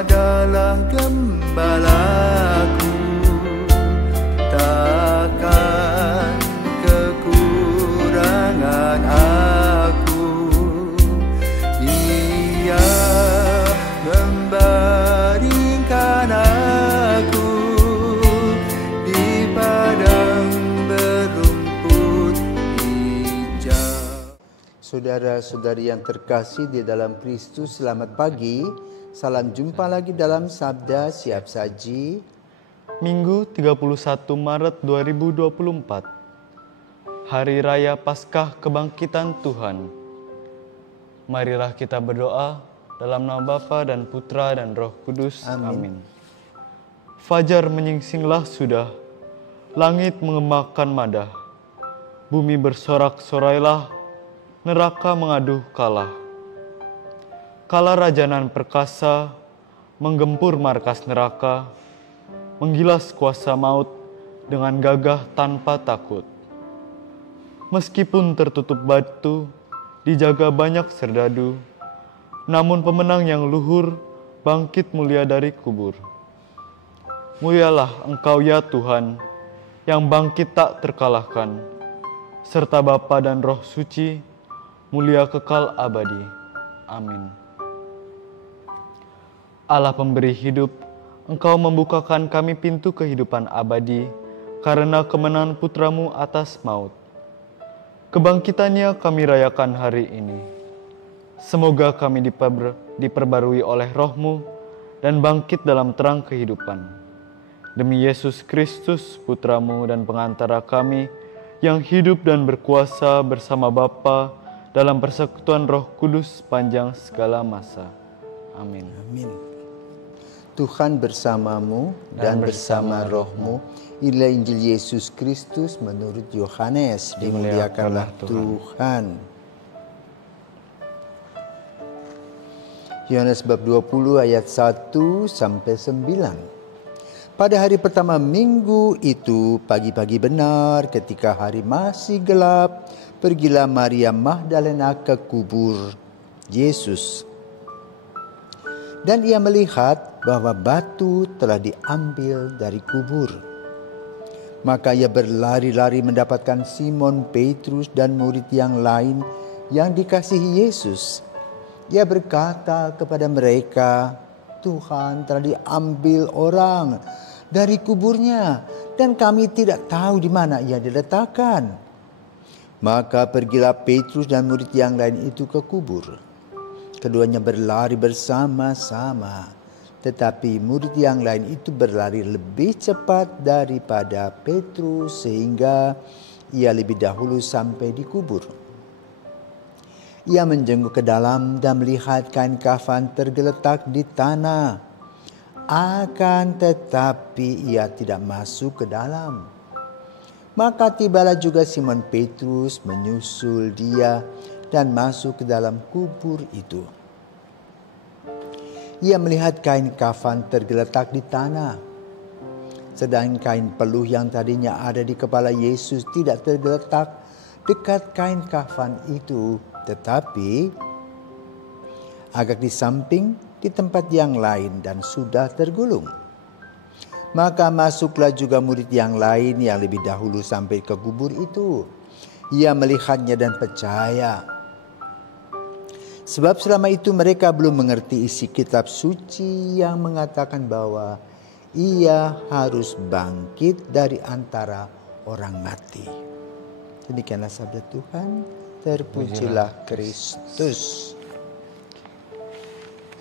adalah gembalaku, takkan kekurangan aku. Ia membaringkan aku di padang berumput hijau. Saudara-saudari yang terkasih di dalam Kristus, selamat pagi. Salam jumpa lagi dalam Sabda Siap Saji. Minggu 31 Maret 2024. Hari Raya Paskah Kebangkitan Tuhan. Marilah kita berdoa dalam nama Bapa dan Putra dan Roh Kudus. Amin. Fajar menyingsinglah sudah, langit mengemakkan madah, bumi bersorak-sorailah, neraka mengaduh kalah. Kala rajanan perkasa menggempur markas neraka, menggilas kuasa maut dengan gagah tanpa takut. Meskipun tertutup batu, dijaga banyak serdadu, namun pemenang yang luhur bangkit mulia dari kubur. Mulialah Engkau ya Tuhan, yang bangkit tak terkalahkan, serta Bapa dan Roh Suci, mulia kekal abadi. Amin. Allah pemberi hidup, Engkau membukakan kami pintu kehidupan abadi karena kemenangan Putra-Mu atas maut. Kebangkitannya kami rayakan hari ini. Semoga kami diperbarui oleh Roh-Mu dan bangkit dalam terang kehidupan. Demi Yesus Kristus, Putra-Mu dan pengantara kami, yang hidup dan berkuasa bersama Bapa dalam persekutuan Roh Kudus panjang segala masa. Amin. Amin. Tuhan bersamamu dan bersama rohmu. Inilah Injil Yesus Kristus menurut Yohanes. Dimuliakanlah Tuhan. Yohanes bab 20 ayat 1 sampai 9. Pada hari pertama minggu itu, pagi-pagi benar ketika hari masih gelap, pergilah Maria Magdalena ke kubur Yesus. Dan ia melihat bahwa batu telah diambil dari kubur. Maka ia berlari-lari mendapatkan Simon Petrus dan murid yang lain yang dikasihi Yesus. Ia berkata kepada mereka, "Tuhan telah diambil orang dari kuburnya, dan kami tidak tahu di mana ia diletakkan." Maka pergilah Petrus dan murid yang lain itu ke kubur. Keduanya berlari bersama-sama, tetapi murid yang lain itu berlari lebih cepat daripada Petrus sehingga ia lebih dahulu sampai di kubur. Ia menjenguk ke dalam dan melihat kain kafan tergeletak di tanah. Akan tetapi ia tidak masuk ke dalam. Maka tibalah juga Simon Petrus menyusul dia dan masuk ke dalam kubur itu. Ia melihat kain kafan tergeletak di tanah, sedang kain peluh yang tadinya ada di kepala Yesus tidak tergeletak dekat kain kafan itu, tetapi agak di samping di tempat yang lain dan sudah tergulung. Maka masuklah juga murid yang lain yang lebih dahulu sampai ke kubur itu. Ia melihatnya dan percaya. Sebab selama itu mereka belum mengerti isi kitab suci yang mengatakan bahwa ia harus bangkit dari antara orang mati. Demikianlah sabda Tuhan. Terpujilah Kristus.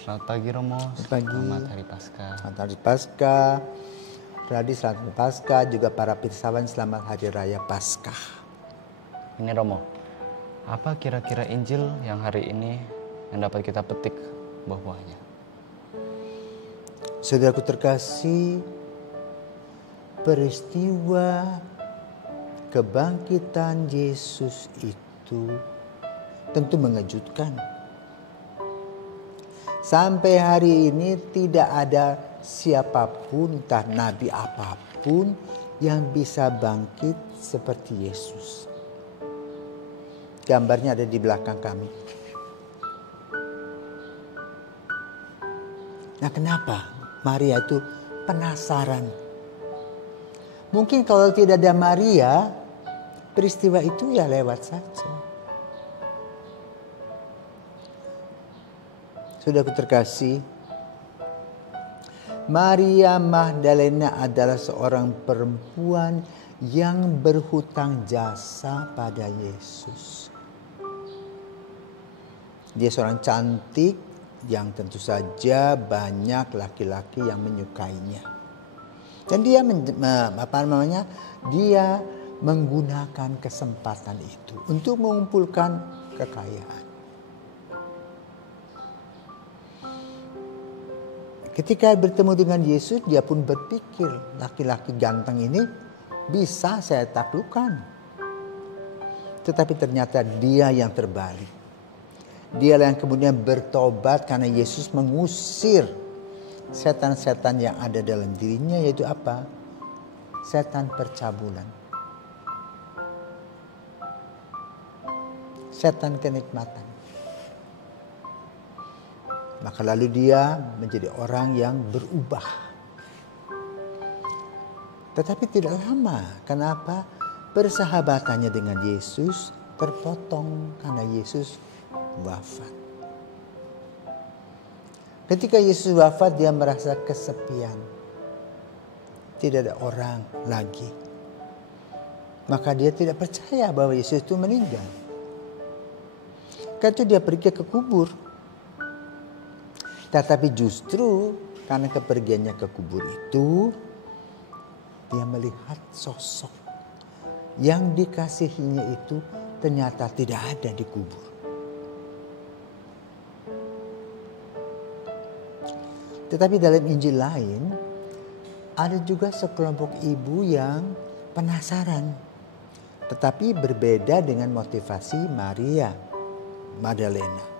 Selamat pagi Romo. Selamat Hari Paskah. Selamat Hari Paskah. Radi selamat Hari Paskah. Juga para pirsawan selamat Hari Raya Paskah. Ini Romo, apa kira-kira Injil yang hari ini yang dapat kita petik buah-buahnya? Saudaraku terkasih, peristiwa kebangkitan Yesus itu tentu mengejutkan. Sampai hari ini tidak ada siapapun, entah nabi apapun yang bisa bangkit seperti Yesus. Gambarnya ada di belakang kami. Nah, kenapa Maria itu penasaran? Mungkin kalau tidak ada Maria, peristiwa itu ya lewat saja. Saudaraku terkasih, Maria Magdalena adalah seorang perempuan yang berhutang jasa pada Yesus. Dia seorang cantik yang tentu saja banyak laki-laki yang menyukainya. Dan dia dia menggunakan kesempatan itu untuk mengumpulkan kekayaan. Ketika bertemu dengan Yesus, dia pun berpikir, laki-laki ganteng ini bisa saya taklukkan. Tetapi ternyata dia yang terbalik. Dia yang kemudian bertobat karena Yesus mengusir setan-setan yang ada dalam dirinya, yaitu apa? Setan percabulan. Setan kenikmatan. Maka lalu dia menjadi orang yang berubah. Tetapi tidak lama. Kenapa? Persahabatannya dengan Yesus terpotong karena Yesus wafat. Ketika Yesus wafat, dia merasa kesepian. Tidak ada orang lagi. Maka dia tidak percaya bahwa Yesus itu meninggal. Karena itu dia pergi ke kubur. Tetapi justru karena kepergiannya ke kubur itu, dia melihat sosok yang dikasihinya itu ternyata tidak ada di kubur. Tetapi dalam Injil lain, ada juga sekelompok ibu yang penasaran. Tetapi berbeda dengan motivasi Maria Magdalena.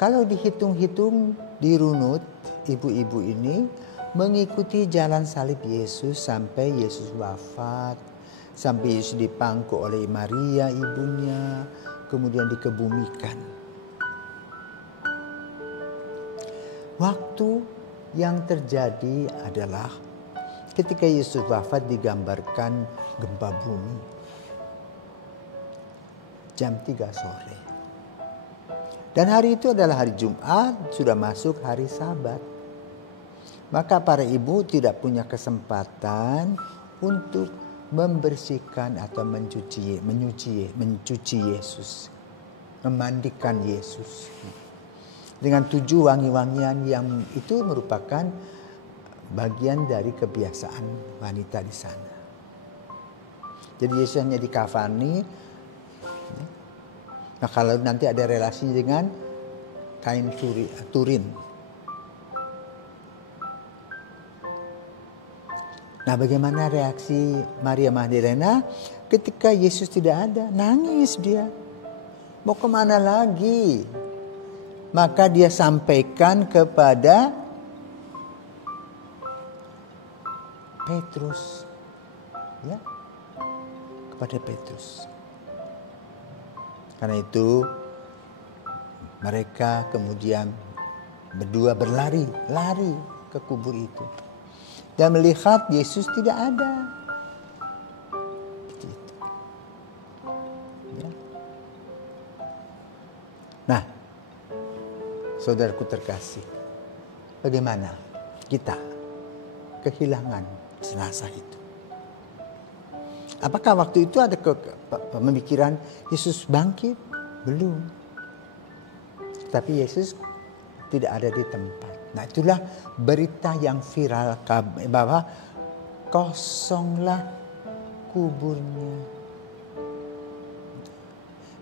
Kalau dihitung-hitung, dirunut, ibu-ibu ini mengikuti jalan salib Yesus sampai Yesus wafat, sampai Yesus dipangku oleh Maria ibunya, kemudian dikebumikan. Waktu yang terjadi adalah ketika Yesus wafat digambarkan gempa bumi. Jam 3 sore. Dan hari itu adalah hari Jumat, sudah masuk hari Sabat. Maka para ibu tidak punya kesempatan untuk membersihkan atau mencuci Yesus. Memandikan Yesus. Dengan 7 wangi-wangian yang itu merupakan bagian dari kebiasaan wanita di sana. Jadi Yesus hanya dikafani. Nah, kalau nanti ada relasi dengan kain turin. Nah, bagaimana reaksi Maria Magdalena ketika Yesus tidak ada? Nangis dia. Mau kemana lagi? Maka dia sampaikan kepada Petrus. Ya, kepada Petrus. Karena itu mereka kemudian berdua berlari ke kubur itu. Dan melihat Yesus tidak ada. Ya. Nah, saudaraku terkasih, bagaimana kita kehilangan jenazah itu? Apakah waktu itu ada pemikiran Yesus bangkit? Belum. Tapi Yesus tidak ada di tempat. Nah, itulah berita yang viral bahwa kosonglah kuburnya.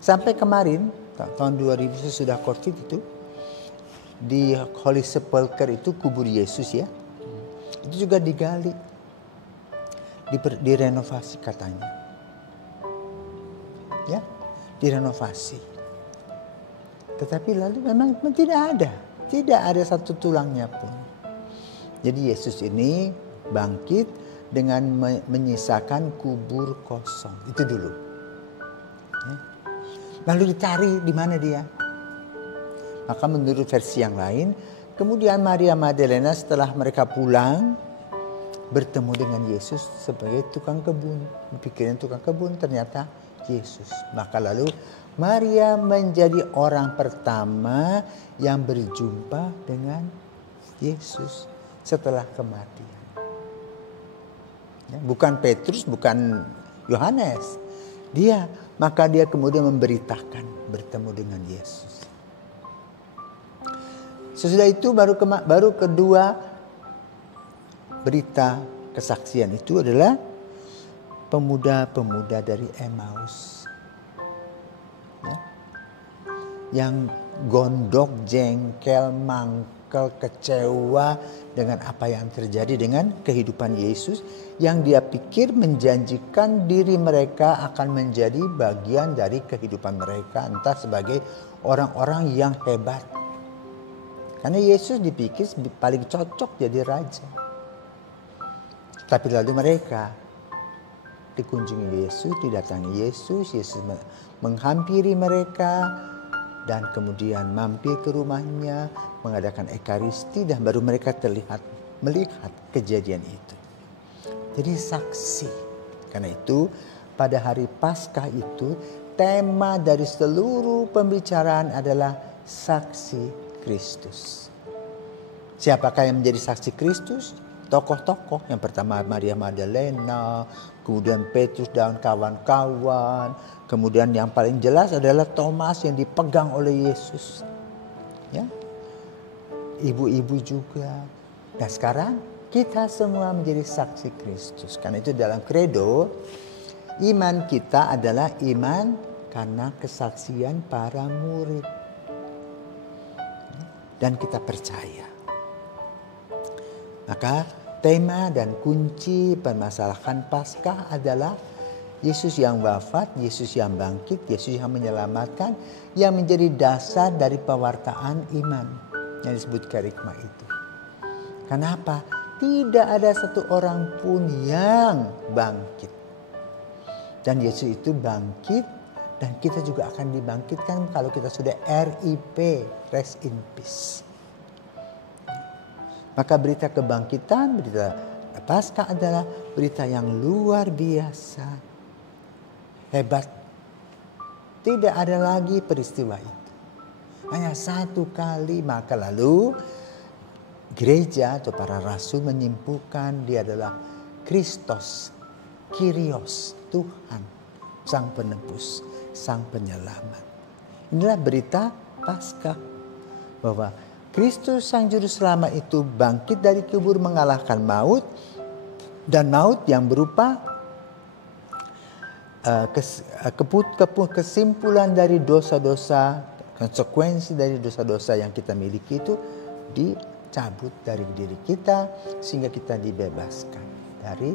Sampai kemarin tahun 2000 sudah COVID itu, di Holy Sepulchre itu kubur Yesus ya. Itu juga digali. Direnovasi katanya. Ya, direnovasi. Tetapi lalu memang tidak ada satu tulangnya pun. Jadi Yesus ini bangkit dengan menyisakan kubur kosong. Itu dulu. Ya. Lalu dicari di mana dia. Maka menurut versi yang lain, kemudian Maria Magdalena setelah mereka pulang bertemu dengan Yesus sebagai tukang kebun. Pikirnya tukang kebun, ternyata Yesus. Maka lalu Maria menjadi orang pertama yang berjumpa dengan Yesus setelah kematian. Ya, bukan Petrus, bukan Yohanes. Maka dia kemudian memberitakan bertemu dengan Yesus. Sesudah itu baru kedua berita kesaksian itu adalah pemuda-pemuda dari Emmaus. Ya. Yang gondok, jengkel, mangkel, kecewa dengan apa yang terjadi dengan kehidupan Yesus. Yang dia pikir menjanjikan diri mereka akan menjadi bagian dari kehidupan mereka. Entah sebagai orang-orang yang hebat. Karena Yesus dipikir paling cocok jadi raja. Tapi lalu mereka dikunjungi Yesus, didatangi Yesus. Yesus menghampiri mereka dan kemudian mampir ke rumahnya, mengadakan ekaristi dan baru mereka melihat kejadian itu. Jadi saksi. Karena itu pada hari Paskah itu tema dari seluruh pembicaraan adalah saksi Kristus. Siapakah yang menjadi saksi Kristus? Tokoh-tokoh. Yang pertama Maria Magdalena, kemudian Petrus dan kawan-kawan. Kemudian yang paling jelas adalah Thomas yang dipegang oleh Yesus. Ya. Ibu-ibu juga. Nah sekarang kita semua menjadi saksi Kristus. Karena itu dalam kredo, iman kita adalah iman karena kesaksian para murid. Dan kita percaya. Maka tema dan kunci permasalahan Paskah adalah Yesus yang wafat, Yesus yang bangkit, Yesus yang menyelamatkan, yang menjadi dasar dari pewartaan iman yang disebut kerigma itu. Kenapa? Tidak ada satu orang pun yang bangkit. Dan Yesus itu bangkit dan kita juga akan dibangkitkan kalau kita sudah RIP, rest in peace. Maka berita kebangkitan, berita Paskah adalah berita yang luar biasa. Hebat. Tidak ada lagi peristiwa itu. Hanya satu kali, maka lalu gereja atau para rasul menyimpulkan dia adalah Kristus, Kyrios, Tuhan, Sang Penebus, Sang Penyelamat. Inilah berita Paskah bahwa Kristus Sang Juru Selamat itu bangkit dari kubur mengalahkan maut, dan maut yang berupa kesimpulan dari dosa-dosa, konsekuensi dari dosa-dosa yang kita miliki itu dicabut dari diri kita sehingga kita dibebaskan dari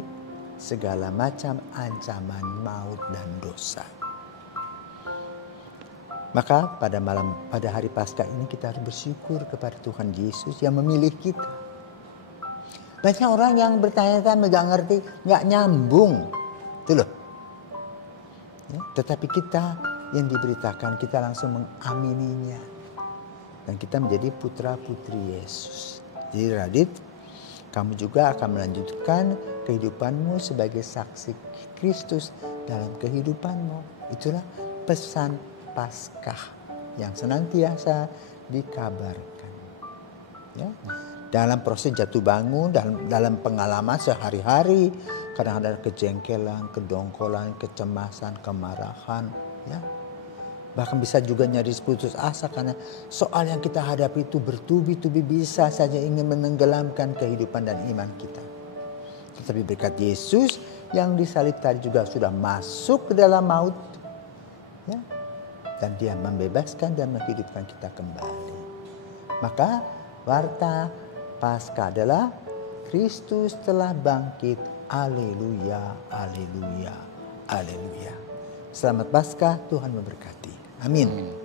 segala macam ancaman maut dan dosa. Maka pada hari Paskah ini kita harus bersyukur kepada Tuhan Yesus yang memilih kita. Banyak orang yang bertanya-tanya nggak ngerti, nggak nyambung, itu loh. Ya, tetapi kita yang diberitakan kita langsung mengamininya dan kita menjadi putra putri Yesus. Jadi Radit, kamu juga akan melanjutkan kehidupanmu sebagai saksi Kristus dalam kehidupanmu. Itulah pesan Paskah yang senantiasa dikabarkan. Ya. Dalam proses jatuh bangun, dalam pengalaman sehari-hari, kadang ada kejengkelan, kedongkolan, kecemasan, kemarahan. Ya. Bahkan bisa juga nyaris putus asa karena soal yang kita hadapi itu bertubi-tubi bisa saja ingin menenggelamkan kehidupan dan iman kita. Tetapi berkat Yesus yang disalib tadi juga sudah masuk ke dalam maut. Ya. Dan dia membebaskan dan menghidupkan kita kembali. Maka warta Paskah adalah Kristus telah bangkit. Haleluya, haleluya, haleluya. Selamat Paskah, Tuhan memberkati. Amin.